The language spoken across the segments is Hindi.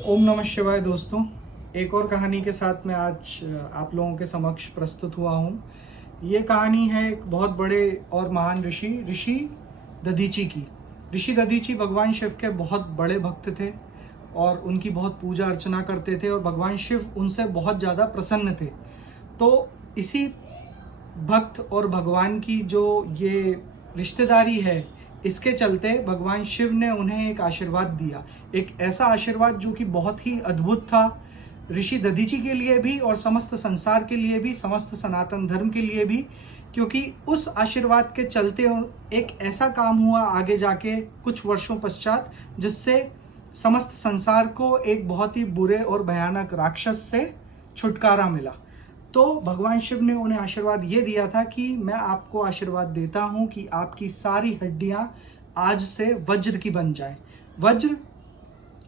ओम नमः शिवाय दोस्तों। एक और कहानी के साथ मैं आज आप लोगों के समक्ष प्रस्तुत हुआ हूँ। ये कहानी है एक बहुत बड़े और महान ऋषि दधीची की। ऋषि दधीची भगवान शिव के बहुत बड़े भक्त थे और उनकी बहुत पूजा अर्चना करते थे और भगवान शिव उनसे बहुत ज़्यादा प्रसन्न थे। तो इसी भक्त और भगवान की जो ये रिश्तेदारी है, इसके चलते भगवान शिव ने उन्हें एक आशीर्वाद दिया, एक ऐसा आशीर्वाद जो कि बहुत ही अद्भुत था ऋषि दधीची के लिए भी और समस्त संसार के लिए भी, समस्त सनातन धर्म के लिए भी। क्योंकि उस आशीर्वाद के चलते एक ऐसा काम हुआ आगे जाके कुछ वर्षों पश्चात, जिससे समस्त संसार को एक बहुत ही बुरे और भयानक राक्षस से छुटकारा मिला। तो भगवान शिव ने उन्हें आशीर्वाद ये दिया था कि मैं आपको आशीर्वाद देता हूँ कि आपकी सारी हड्डियाँ आज से वज्र की बन जाए। वज्र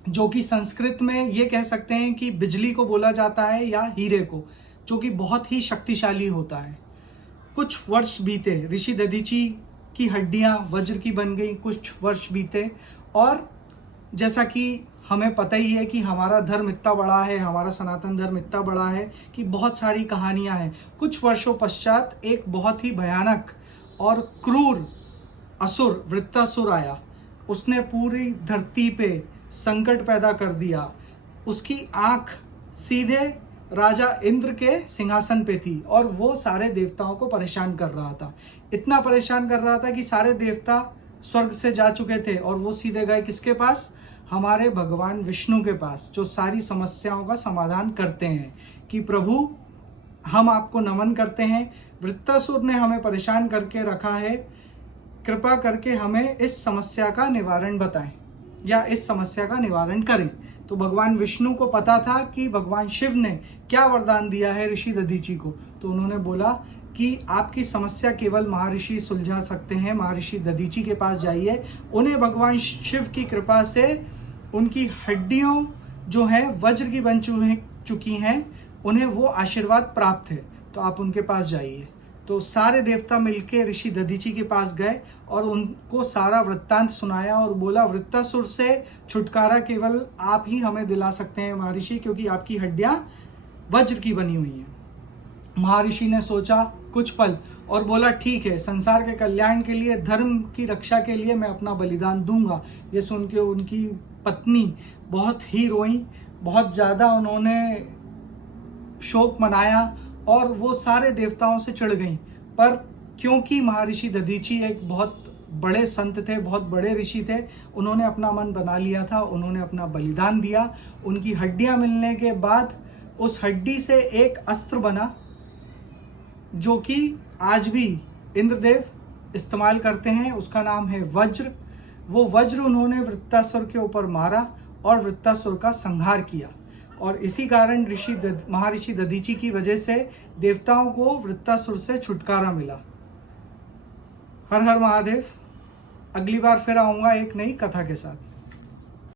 जो कि संस्कृत में ये कह सकते हैं कि बिजली को बोला जाता है या हीरे को, जो कि बहुत ही शक्तिशाली होता है। कुछ वर्ष बीते, ऋषि दधीची की हड्डियाँ वज्र की बन गई। कुछ वर्ष बीते और जैसा कि हमें पता ही है कि हमारा धर्म इतना बड़ा है, हमारा सनातन धर्म इतना बड़ा है कि बहुत सारी कहानियां हैं। कुछ वर्षों पश्चात एक बहुत ही भयानक और क्रूर असुर वृत्तासुर आया। उसने पूरी धरती पे संकट पैदा कर दिया। उसकी आंख सीधे राजा इंद्र के सिंहासन पे थी और वो सारे देवताओं को परेशान कर रहा था। इतना परेशान कर रहा था कि सारे देवता स्वर्ग से जा चुके थे और वो सीधे गए किसके पास? हमारे भगवान विष्णु के पास, जो सारी समस्याओं का समाधान करते हैं। कि प्रभु, हम आपको नमन करते हैं, वृत्तासुर ने हमें परेशान करके रखा है, कृपा करके हमें इस समस्या का निवारण बताएं या इस समस्या का निवारण करें। तो भगवान विष्णु को पता था कि भगवान शिव ने क्या वरदान दिया है ऋषि दधीची को। तो उन्होंने बोला कि आपकी समस्या केवल महर्षि सुलझा सकते हैं, महर्षि दधीची के पास जाइए। उन्हें भगवान शिव की कृपा से उनकी हड्डियों जो हैं वज्र की बन चुकी हैं, उन्हें वो आशीर्वाद प्राप्त है, तो आप उनके पास जाइए। तो सारे देवता मिलके ऋषि दधीची के पास गए और उनको सारा वृत्तांत सुनाया और बोला, वृत्तासुर से छुटकारा केवल आप ही हमें दिला सकते हैं महर्षि, क्योंकि आपकी हड्डियां वज्र की बनी हुई हैं। महर्षि ने सोचा कुछ पल और बोला, ठीक है, संसार के कल्याण के लिए, धर्म की रक्षा के लिए मैं अपना बलिदान दूंगा। ये सुन के उनकी पत्नी बहुत ही रोई, बहुत ज़्यादा उन्होंने शोक मनाया और वो सारे देवताओं से चिढ़ गईं। पर क्योंकि महर्षि दधीची एक बहुत बड़े संत थे, बहुत बड़े ऋषि थे, उन्होंने अपना मन बना लिया था, उन्होंने अपना बलिदान दिया। उनकी हड्डियां मिलने के बाद उस हड्डी से एक अस्त्र बना, जो कि आज भी इंद्रदेव इस्तेमाल करते हैं। उसका नाम है वज्र। वो वज्र उन्होंने वृत्तासुर के ऊपर मारा और वृत्तासुर का संहार किया। और इसी कारण महर्षि दधीची की वजह से देवताओं को वृत्तासुर से छुटकारा मिला। हर हर महादेव। अगली बार फिर आऊँगा एक नई कथा के साथ।